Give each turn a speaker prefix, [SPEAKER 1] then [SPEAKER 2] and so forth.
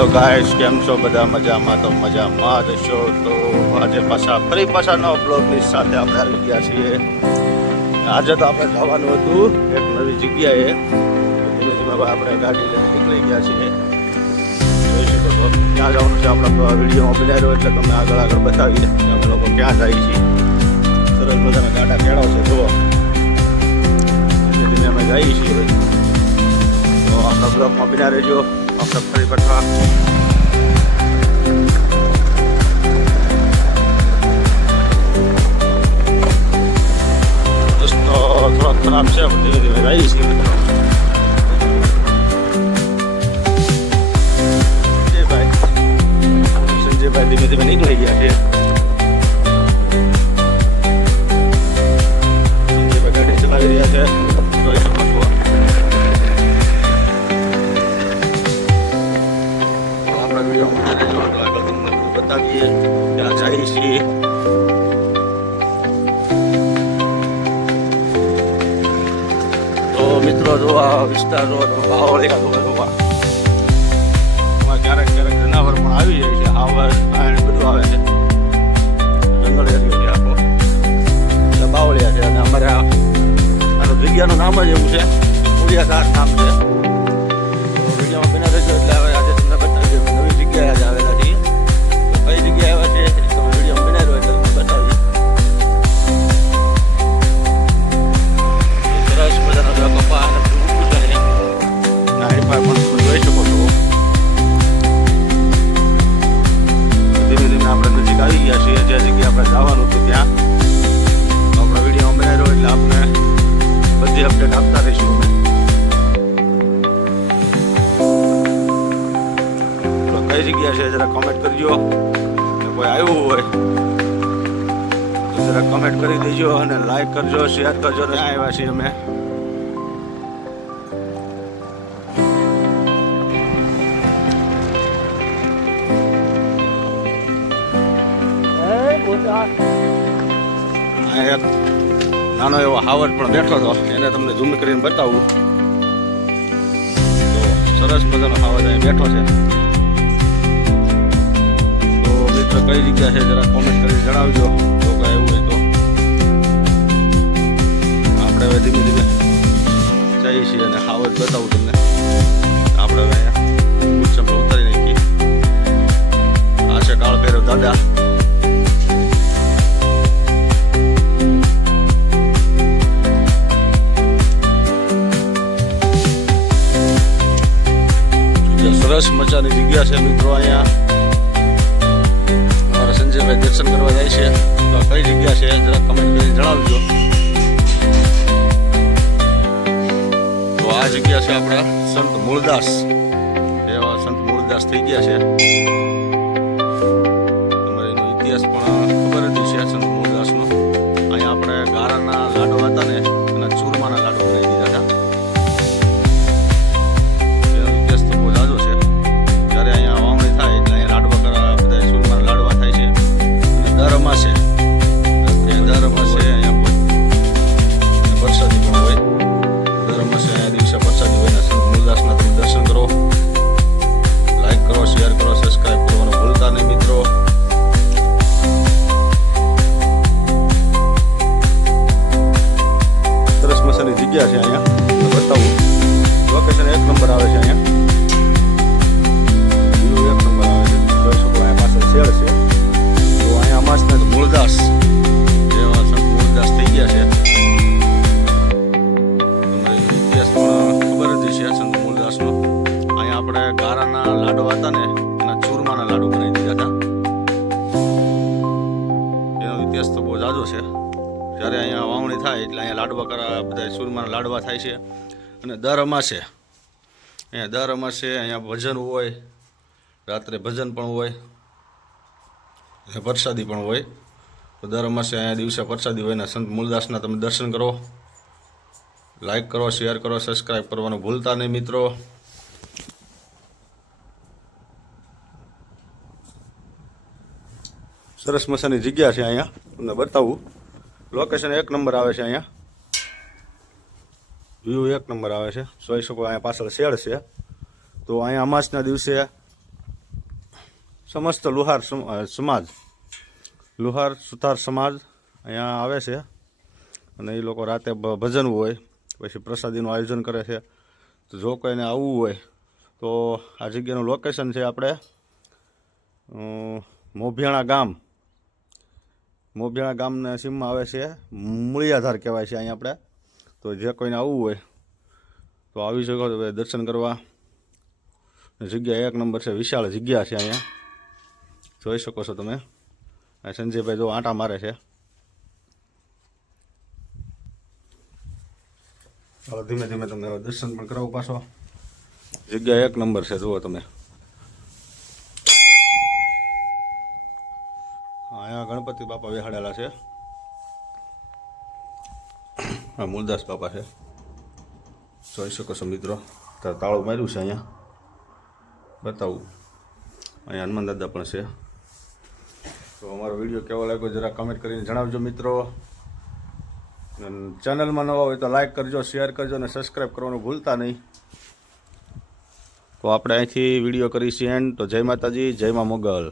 [SPEAKER 1] Hello ગાઈશ કેમ છો બધા? મજામાં? તો મજામાં જ છો. તો આજે પાછા, ફરી પાછા નવા બ્લોગની સાથે આપણે આવી ગયા છીએ. આજે તો આપણે જવાનું હતું એક નવી જગ્યાએ. ધીમે બાબા આપણે ગાડી લઈને નીકળી ગયા છીએ. જોઈ શકો ક્યાં જવાનું છે આપણે વિડીયોમાં બનાવ્યો, એટલે તમને આગળ આગળ બતાવીએ. અમે લોકો ક્યાં જાય છીએ. સરસ મજાના ગાડા કેળાવ છે જુઓ ધીમે અમે જઈએ છીએ. તો આપણા બ્લોગમાં બિના રહેજો. આપણે ફરી પાછા રસ્તો થોડો ખરાબ છે પણ ધીમે ધીમે જઈએ છીએ મિત્રો સંજયભાઈ સંજયભાઈ બતાવીએ ક્યાં જઈએ છીએ તો મિત્રો જો આ વિસ્તાર જો જોવા એમાં ક્યારેક ક્યારેક જનાવર પણ આવી જાય છે હાવર આયણ બધું આવે છે. જંગલ એરિયો છે આખો. એટલે બાવળિયા છે અને અમારે આનું જગ્યાનું નામ જ એવું છે મૂળિયાઘાટ નામ છે. આપણે નજીક આવી ગયા છીએ. જે જગ્યાએ આપણે જવાનું હતું ત્યાં. આપણા વીડિયો બનાવી રહ્યો એટલે આપણે બધી અપડેટ આપતા રહીશું અમે. તો કઈ જગ્યા છે જરા કોમેન્ટ કરજો. અને કોઈ આવ્યું હોય, તો જરા કમેન્ટ કરી દેજો અને લાઈક કરજો શેર કરજો. ને ક્યાં આવ્યા છીએ અમે. નાનો એવો હાવટ પણ બેઠો હતો, એને તમને ઝૂમ કરીને બતાવું. તો સરસ મજાનો હાવટ અહીં બેઠો છે. તો મિત્ર, કઈ જગ્યા છે જરા કોમેન્ટ કરીને જણાવજો. જો કાંઈ એવું હોય તો. આપણે હવે ધીમે ધીમે જઈએ છીએ અને હાવટ બતાવું તમને. આપણે હવે અહીંયા ઉત્સવ ઉતારી સરસ મજાની જગ્યા છે મિત્રો અહીંયા. અમારા સંજયભાઈ દર્શન કરવા જાય છે. તો કઈ જગ્યા છે? જરા કમેન્ટ કરીને જણાવજો. તો આ જગ્યા છે આપણા સંત મૂળદાસ. એવા સંત મૂળદાસ થઈ ગયા છે. તમારે એનો ઇતિહાસ પણ ખબર જ છે સંત મૂળદાસનો. અહીંયા આપણે ગારાના લાડવા આપણે ગારાના લાડવા હતા ને, એના ચૂરમાના લાડુ બનાવી દીધા હતા. એનો ઇતિહાસ તો બહુ જાજો છે. જ્યારે અહીંયા વાવણી થાય એટલે અહીંયા લાડવા કરા, બધા ચૂરમાના લાડવા થાય છે. અને દર અમાસે, અહીંયા દર અમાસે અહીંયા ભજન હોય, રાત્રે ભજન પણ હોય, અને પ્રસાદી પણ હોય. તો દર અમાસે અહીંયા દિવસે પ્રસાદી હોય ને સંત મૂલદાસના તમે દર્શન કરો. લાઈક કરો શેર કરો સબસ્ક્રાઈબ કરવાનું ભૂલતા નહીં મિત્રો. સરસ મજાની જગ્યા છે અહીંયા. તમને બતાવું. લોકેશન એક નંબર આવે છે અહીંયા. વ્યૂ એક નંબર આવે છે. જોઈ શકો અહીંયા પાછળ શેડ છે. તો અહીંયા અમાસના દિવસે સમસ્ત લુહાર સમ- સમાજ, લુહાર સુથાર સમાજ અહીંયા આવે છે. અને એ લોકો રાતે ભજન હોય, પછી પ્રસાદીનું આયોજન કરે છે. તો જો કોઈને આવવું હોય, તો આ જગ્યાનું લોકેશન છે આપણે મોભિયાણા ગામ. મોભિયાણા ગામના સીમમાં આવે છે. મૂળિયાધાર કહેવાય છે અહીંયા આપણે. તો જે કોઈને આવવું હોય તો આવી શકો તો દર્શન કરવા. જગ્યા એક નંબર છે. વિશાળ જગ્યા છે અહીંયા. જોઈ શકો છો તમે. સંજયભાઈ જો આંટા મારે છે. ચાલો ધીમે ધીમે તમને દર્શન પણ કરાવું પાછો. જગ્યા એક નંબર છે, જુઓ તમે. અહીંયા ગણપતિ બાપા બેહાડેલા છે. આ મૂલદાસ બાપા છે. જોઈ શકો છો મિત્રો, તાર તાળું માર્યું છે અહીંયા. બતાવું. અહીંયા હનુમાન દાદા પણ છે. તો અમારો વીડિયો કેવો લાગ્યો જરા કમેન્ટ કરીને જણાવજો મિત્રો. ચેનલમાં નવા હોય તો લાઈક કરજો શેર કરજો અને સબસ્ક્રાઈબ કરવાનું ભૂલતા નહીં. તો આપણે અહીંથી વીડિયો કરીશું એન્ડ તો જય માતાજી, જય મા મોગલ.